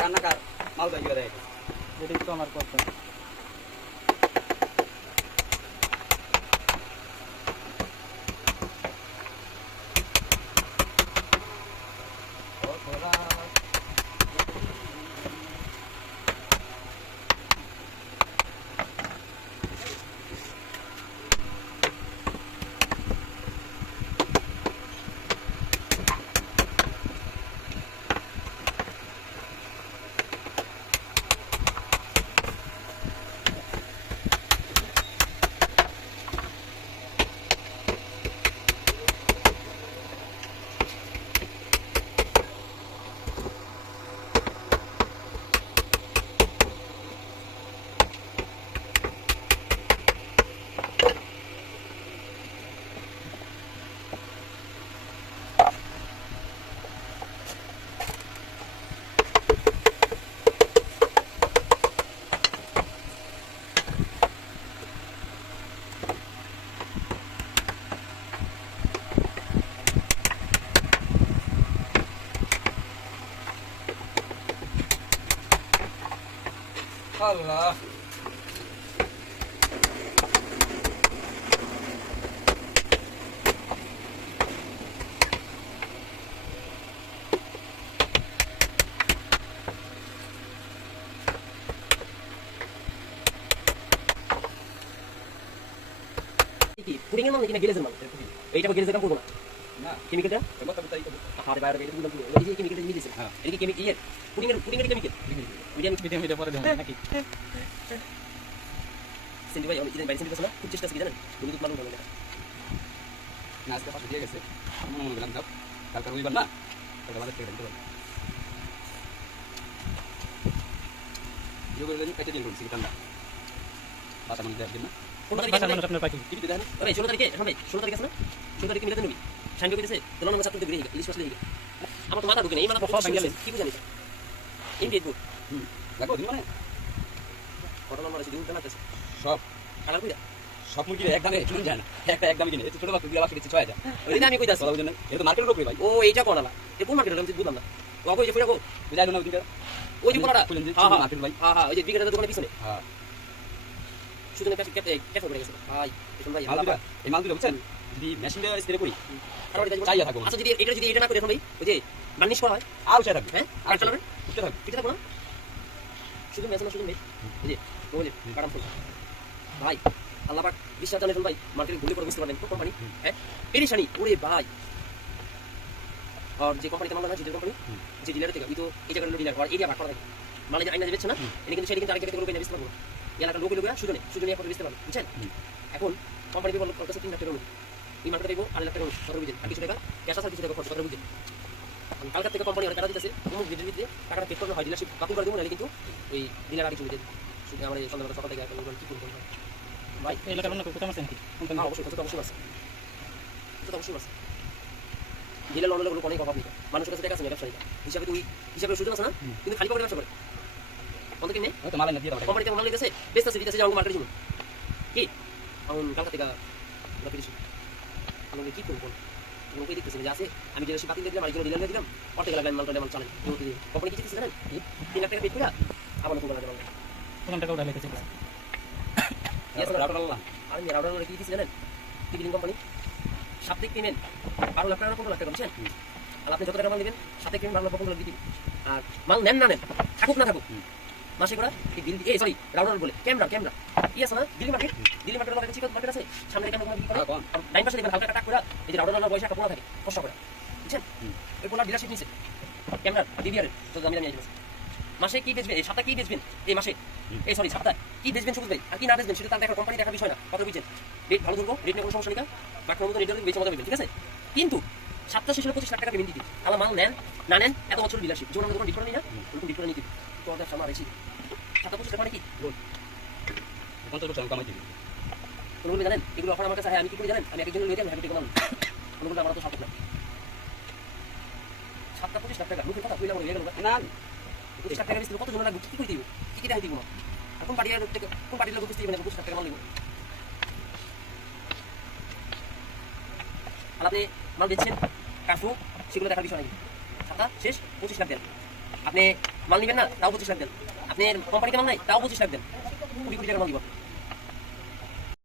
কান্নাকার মাল দাই করে এটা তো আমার কথা। আল্লাহ কি পুডিং এর মাল নাকি না গেলেজের মাল এইটা আবার গেলেজের কাম করব না না কেমিক্যালটা এবার তবে তাই করব আরে বাইরে এটা বুঝলাম কি এই মিডিয়াম ভিডিও ভিডিও পরে দেবো নাকি? সেন্টি ভাই আমি ইদান বাইরে সেন্টি না খুব চেষ্টা আছে কি জানেন? তুমি তো মালুম না না আজকে পাশে দিয়ে গেছে। আমি মনে করলাম যাও। কালকে রবিবার না? কালকে আমাদের থেকে দিতে পারব যোগ করে একটা দিন করছি ঠান্ডা। বাসা মানে দেওয়ার জন্য। ষোলো তারিখে মানুষ আপনার পাখি টিভিতে দেখেন আরে ষোলো তারিখে এখন ভাই ষোলো তারিখ আছে না ষোলো তারিখে মিলাতে নবি? সাংকে দিতেছে তোলা নম্বর ছাত্রদের বেরিয়ে ইলিশ মাছ লেগে আমার তো মাথা ঢুকে নেই মাথা। কি বুঝানি? বুট দিন মানে? কত নম্বর আছে দিন জানা সব কালার কইরা সব মুরগি এক দামে কিনে যায় না। একটা এক দামে কিনে। ছোট বাচ্চা দুই বাচ্চা ছয় হাজার। ওই দিন আমি কইতাছি কথা বুঝেন এটা তো মার্কেটের উপরে ভাই। ও এইটা কোনালা এ কোন মার্কেট আমি বুঝলাম না। ও কই যে ফুরা কো বুঝাই না ওদিকে ওই যে কোনাটা হ্যাঁ হ্যাঁ মার্কেট ভাই। হ্যাঁ হ্যাঁ ওই যে বিকেটের দোকানের পিছনে। হ্যাঁ। সুতরাং ক্যাফে ক্যাফে ক্যাফে করে গেছে। ভাই এখন ভাই মাল এই মাল বুঝছেন? যদি মেশিন দিয়ে স্প্রে করি আর ওই চাইয়া থাকব। আচ্ছা যদি এটা যদি এটা না করে এখন ভাই ওই যে বার্নিশ করা হয়। আর উঠে থাকবে। হ্যাঁ? আর আর কালারে থাকবে। ঠিক থাকব না? শুধু শুধু মেয়ে। এই যে ওই যে কারাম ফুল ভাই আল্লাহ পাক বিশ্বাস জানে ভাই মার্কেটে ঘুরে পড়ে বুঝতে পারবেন কোন কোম্পানি হ্যাঁ? পেরিশানি ওরে ভাই। আর যে কোম্পানিতে মাল না যে কোম্পানি যে ডিলার থেকে ওই তো এই জায়গার ডিলার আর এরিয়া ভাগ করা থাকে। মানে যে আইনা দিচ্ছে না? এটা কিন্তু সেটা কিন্তু আরেক জায়গা থেকে পারব। এলাকার লোকে লোকে সুজনে সুজনে এখন বেচতে পারব বুঝছেন? এখন কোম্পানি কত তিন লাখ টাকা এই মার্কেটে দেবো আড়াই লাখ টাকা সতেরো বুঝেন আর কিছু টাকা? ক্যাশ আছে আর কিছু টাকা খরচ। সতেরো বুঝেন কালকার থেকে কোম্পানি অনেক টাকা দিতেছে অমুক ভিডিওর ভিতরে টাকাটা পেড করলে হয় ডিলারশিপ বাকি করে দেবো নাহলে কিন্তু ওই ডিলার আর কিছু বুঝেন আমার সন্ধ্যাবেলা সকাল থেকে কি করব ভাই এলাকার অন্য কোথাও আছে নাকি? হ্যাঁ অবশ্যই কথা অবশ্যই আছে। কথা অবশ্যই আছে। ডিলার লোনের লোক অনেক অভাব নেই মানুষের কাছে টাকা আছে ব্যবসায়ীরা হিসাবে তুই হিসাবে সুযোগ আছে না? কিন্তু খালি পকেটে ব্যবসা করে। অন্তত কিনে হয়তো মাল না দিয়ে দাও কোম্পানিতে মনে লেগেছে বেস্ট আছে দিতেছে যে আমাকে মার্কেটে কি? এখন কালকা থেকে কি করব ওকে দেখতেছি যে আছে আমি ডিলারশিপ বাতিল দিয়ে দিলাম আরেকজন ডিলার দিলাম। অর্ধেক লাগলাম মালটা আমার চলে। কোম্পানি কি দিতেছে জানেন তিন লাখ টাকা করে আবার নতুন বানাতে পারব কোন টাকা উঠা লেগেছে আল্লাহ। আমি রাউডার কি দিচ্ছি জানেন? কি কোম্পানি। সাপ্তাহিক পেমেন্ট বারো লাখ টাকা পনেরো লাখ টাকা বুঝছেন? আর আপনি যত টাকা মাল নেবেন সাপ্তাহিক পেমেন্ট বারো লাখ পনেরো লাখ দিবেন আর মাল নেন না নেন থাকুক না থাকুক। মাসে করা এই এই সরি রাউডার বলে। Camera camera. কি আছে না দিল্লি মার্কেট দিল্লি মার্কেট চিকন মার্কেট আছে। সামনে বিক্রি করে। হ্যাঁ, কোন? আর পাশে দেখবেন হালকা টাকা করে এই যে বয়সে একটা পোনা থাকে কষ্ট করে। বুঝছেন। ওই পোনা ডিলারশিপ নিছে। ক্যামেরা ডিভিআর তো দামি আছে মাসে কি বেচবেন? এই সপ্তাহে কি বেচবেন? এই মাসে। এই সরি সপ্তাহে। কি বেচবেন শুধু ভাই আর কি না বেচবেন? সেটা তার দেখার কোম্পানি দেখার বিষয় না। কত বুঝছেন? রেট ভালো ধরবো রেট নিয়ে কোনো সমস্যা নেই বাকি মতো রেট বেচে ঠিক আছে? কিন্তু সাতটা শেষে পঁচিশ লাখ টাকা পেমেন্ট দিতে। আমার মাল নেন না নেন এত বছর ডিলারশিপ যেমন আমরা ডিট নেই না? ওরকম করে নিতে সাতটা পঁচিশ টাকা মানে কি? আমি কামাই দিবি কোনো বলে জানেন? এগুলো অফার আমার কাছে আমি কি করি জানেন? আমি একজনের নিয়ে যাই কোনো বলে আমার তো সাপোর্ট না। সাতটা পঁচিশ টাকা। মুখের কথা না পঁচিশ টাকা কত জন লাগবে? কি দিব? কি কি দেখাই দিব? না কোন কোন পার্টির লোক বুঝতে মানে পঁচিশ টাকা মাল আর আপনি মাল দিচ্ছেন কাঠু সেগুলো দেখার বিষয় নাই। সাতটা শেষ, পঁচিশ লাখ দেন। আপনি মাল নিবেন না, তাও পঁচিশ লাখ দেন। আপনি কোম্পানিতে মাল নাই, তাও পঁচিশ লাখ দেন। কুড়ি কোটি টাকা মাল দিব।